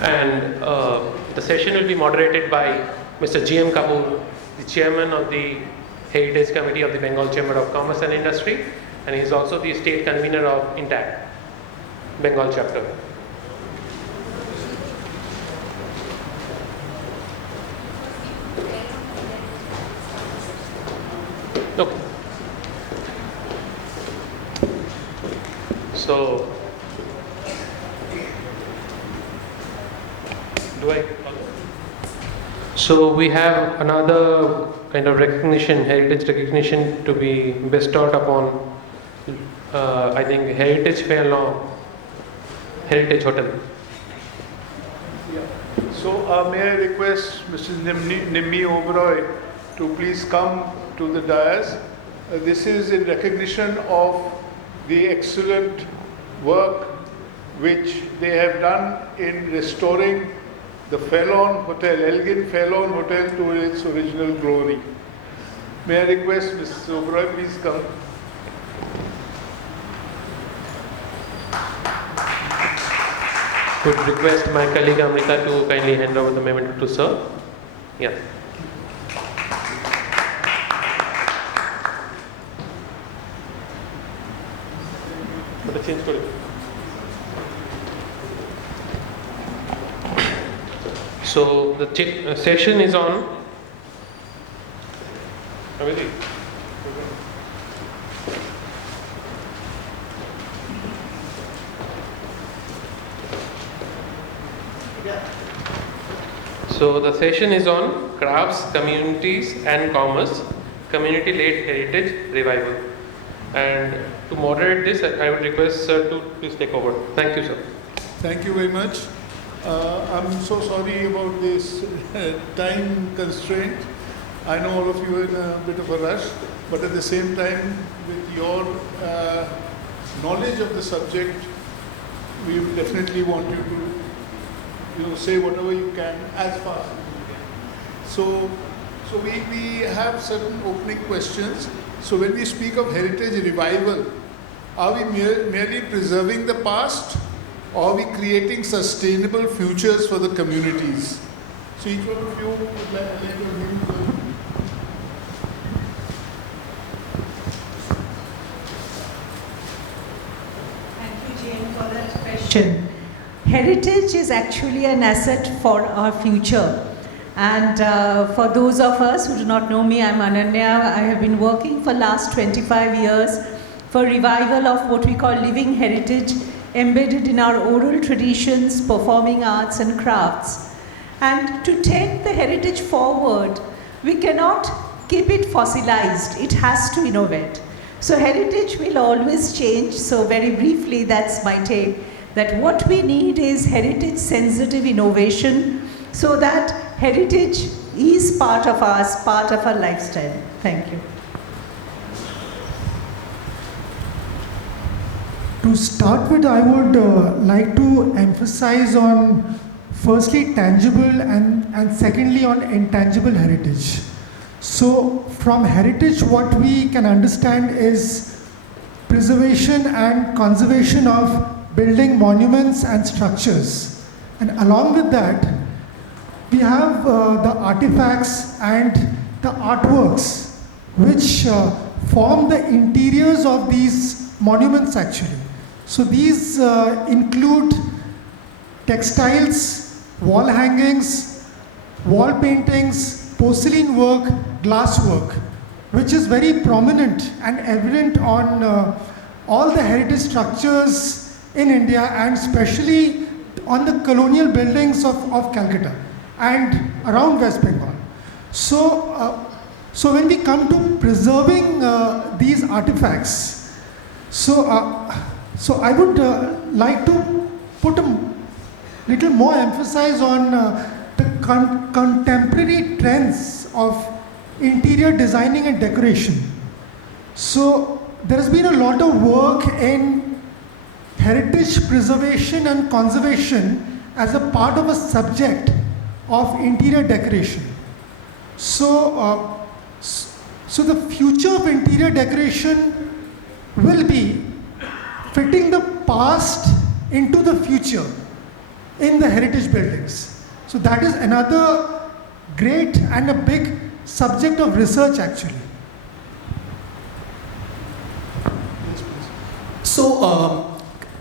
And the session will be moderated by Mr. G.M. Kapoor, the chairman of the Heritage Committee of the Bengal Chamber of Commerce and Industry, and he is also the state convener of INTAC, Bengal chapter. Okay. So, So we have another kind of recognition, heritage recognition to be bestowed upon, I think, Heritage Fair Law, Heritage Hotel. Yeah. So may I request Mrs. Nimmi Oberoi to please come to the dais. This is in recognition of the excellent work which they have done in restoring the Felon Hotel, Elgin Felon Hotel, to its original glory. May I request Mrs. Oberoi, please come. Would request my colleague Amrita to kindly hand over the memento to sir. Yeah. Change for it. So the session is on. So the session is on crafts, communities and commerce, community-led heritage revival. And to moderate this, I would request sir to please take over. Thank you, sir. Thank you very much. I'm so sorry about this time constraint. I know all of you are in a bit of a rush, but at the same time, with your knowledge of the subject, we definitely want you to, say whatever you can as fast as you can. So we have certain opening questions. So when we speak of heritage revival, are we merely preserving the past, or are we creating sustainable futures for the communities? So each one of you would like to name. Thank you, Jane, for that question. Heritage is actually an asset for our future. And for those of us who do not know me, I'm Ananya. I have been working for last 25 years for revival of what we call living heritage embedded in our oral traditions, performing arts and crafts. And to take the heritage forward, we cannot keep it fossilized. It has to innovate. So heritage will always change. So very briefly, that's my take, that what we need is heritage sensitive innovation so that heritage is part of us, part of our lifestyle. Thank you. To start with, I would like to emphasize on firstly tangible and secondly on intangible heritage. So from heritage, what we can understand is preservation and conservation of building monuments and structures. And along with that, we have the artifacts and the artworks which form the interiors of these monuments actually. So these include textiles, wall hangings, wall paintings, porcelain work, glass work, which is very prominent and evident on all the heritage structures in India and especially on the colonial buildings of Calcutta and around West Bengal. So when we come to preserving these artifacts, so I would like to put a little more emphasis on the contemporary trends of interior designing and decoration. So there has been a lot of work in heritage preservation and conservation as a part of a subject of interior decoration. So the future of interior decoration will be fitting the past into the future. in the heritage buildings. So that is another great and a big subject of research actually. So,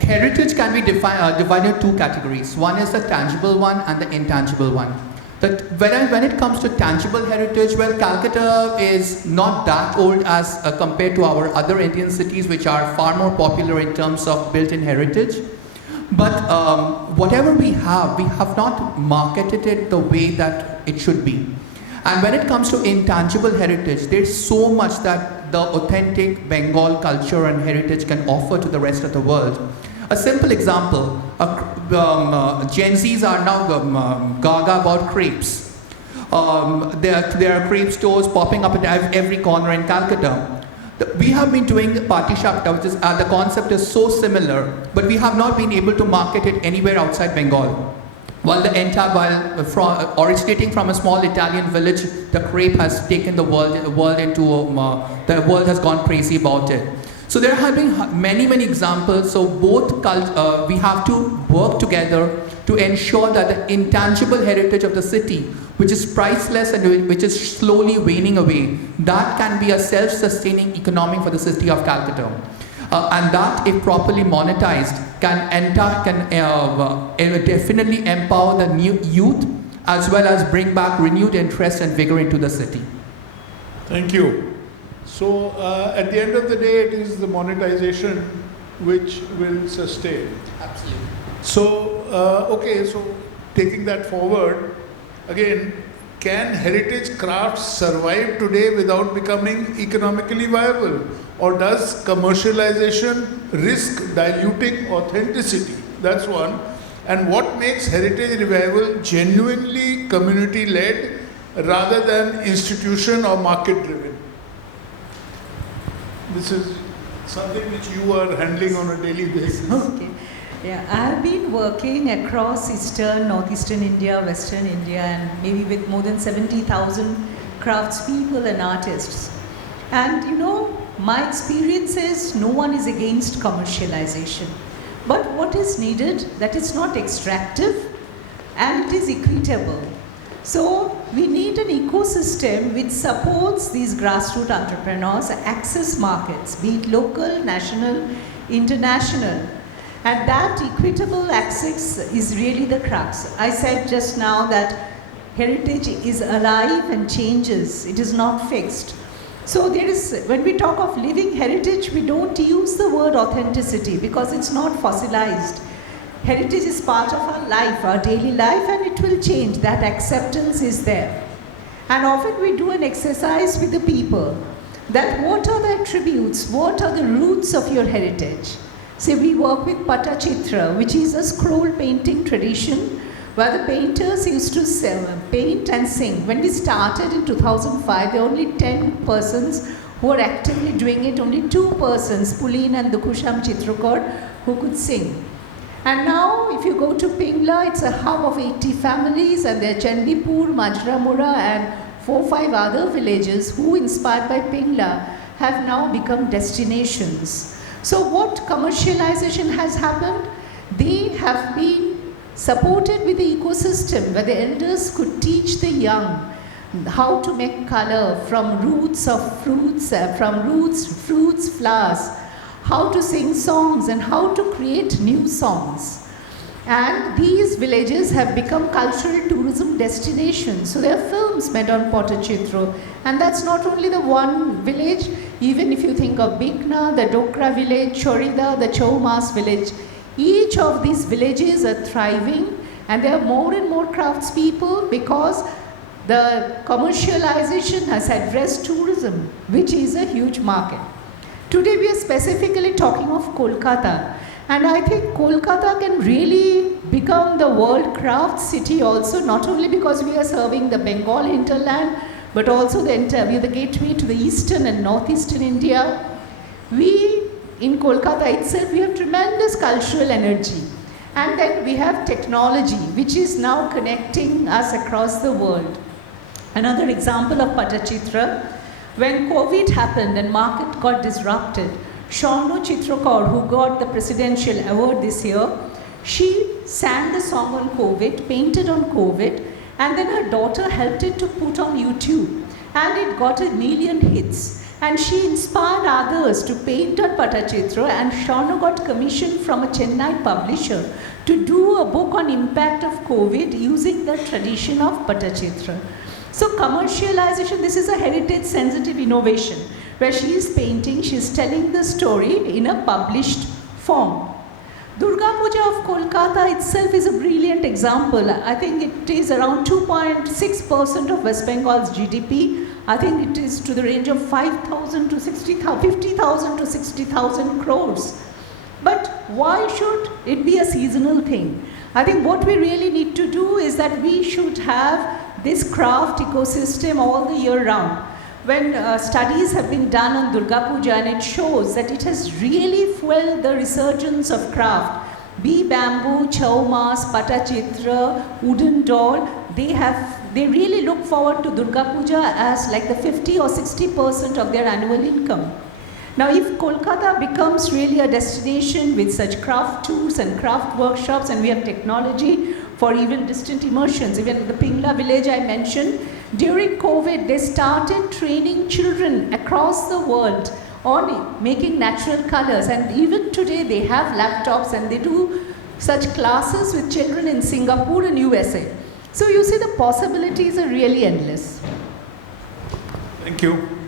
heritage can be divided into two categories. One is the tangible one and the intangible one. When it comes to tangible heritage, well, Calcutta is not that old as compared to our other Indian cities, which are far more popular in terms of built-in heritage. But whatever we have not marketed it the way that it should be. And when it comes to intangible heritage, there's so much that the authentic Bengal culture and heritage can offer to the rest of the world. A simple example, Gen Zs are now gaga about crepes. There are crepe stores popping up at every corner in Calcutta. We have been doing Pati Shakta, which is, the concept is so similar, but we have not been able to market it anywhere outside Bengal. While originating from a small Italian village, the crepe has taken the world into, the world has gone crazy about it. So there have been many examples. So both we have to work together to ensure that the intangible heritage of the city, which is priceless and which is slowly waning away, that can be a self-sustaining economy for the city of Calcutta. And that, if properly monetized, can definitely empower the new youth as well as bring back renewed interest and vigor into the city. Thank you. So at the end of the day, it is the monetization which will sustain. Absolutely. So, okay, so taking that forward, again, can heritage crafts survive today without becoming economically viable? Or does commercialization risk diluting authenticity? That's one. And what makes heritage revival genuinely community-led rather than institution or market-driven? This is something which you are handling on a daily basis. Okay. Yeah, I have been working across Eastern, Northeastern India, Western India, and maybe with more than 70,000 craftspeople and artists. And you know, my experience is no one is against commercialization. But what is needed, that is not extractive and it is equitable. So we need an ecosystem which supports these grassroots entrepreneurs access markets, be it local, national, international. And that equitable access is really the crux. I said just now that heritage is alive and changes. It is not fixed. So there is, when we talk of living heritage, we don't use the word authenticity because it's not fossilized. Heritage is part of our life, our daily life, and it will change. That acceptance is there. And often we do an exercise with the people that what are the attributes, what are the roots of your heritage? Say we work with Patachitra, which is a scroll painting tradition where the painters used to paint and sing. When we started in 2005, there were only 10 persons who were actively doing it, only 2 persons, Pulin and Dukusham Chitrakar, who could sing. And now, if you go to Pingla, it's a hub of 80 families, and there are Chandipur, Majramura, and 4-5 other villages who, inspired by Pingla, have now become destinations. So what commercialization has happened? They have been supported with the ecosystem where the elders could teach the young how to make color from roots of fruits, fruits, flowers, how to sing songs and how to create new songs. And these villages have become cultural tourism destinations. So there are films made on Patachitra. And that's not only the one village, even if you think of Bikna, the Dokra village, Chorida, the Chaumas village, each of these villages are thriving and there are more and more craftspeople because the commercialization has addressed tourism, which is a huge market. Today we are specifically talking of Kolkata. And I think Kolkata can really become the world craft city also, not only because we are serving the Bengal hinterland, but also we are the gateway to the eastern and northeastern India. We, in Kolkata itself, we have tremendous cultural energy. And then we have technology, which is now connecting us across the world. Another example of Patachitra, when COVID happened and market got disrupted, Sharno Chitrakar, who got the presidential award this year, she sang the song on COVID, painted on COVID, and then her daughter helped it to put on YouTube. And it got 1 million hits. And she inspired others to paint on Patachitra, and Shawna got commissioned from a Chennai publisher to do a book on impact of COVID using the tradition of Patachitra. So commercialization, this is a heritage sensitive innovation where she is painting, she is telling the story in a published form. Durga Puja of Kolkata itself is a brilliant example. I think it is around 2.6% of West Bengal's GDP. I think it is to the range of 5,000 to 50,000 to 60,000 crores. But why should it be a seasonal thing? I think what we really need to do is that we should have this craft ecosystem all the year round. When studies have been done on Durga Puja, and it shows that it has really fueled the resurgence of craft. Be bamboo, chaumas, patachitra, wooden doll, they really look forward to Durga Puja as like the 50 or 60% of their annual income. Now, if Kolkata becomes really a destination with such craft tours and craft workshops, and we have technology for even distant immersions, even the Pingla village I mentioned, during COVID, they started training children across the world on making natural colors. And even today, they have laptops and they do such classes with children in Singapore and USA. So you see, the possibilities are really endless. Thank you.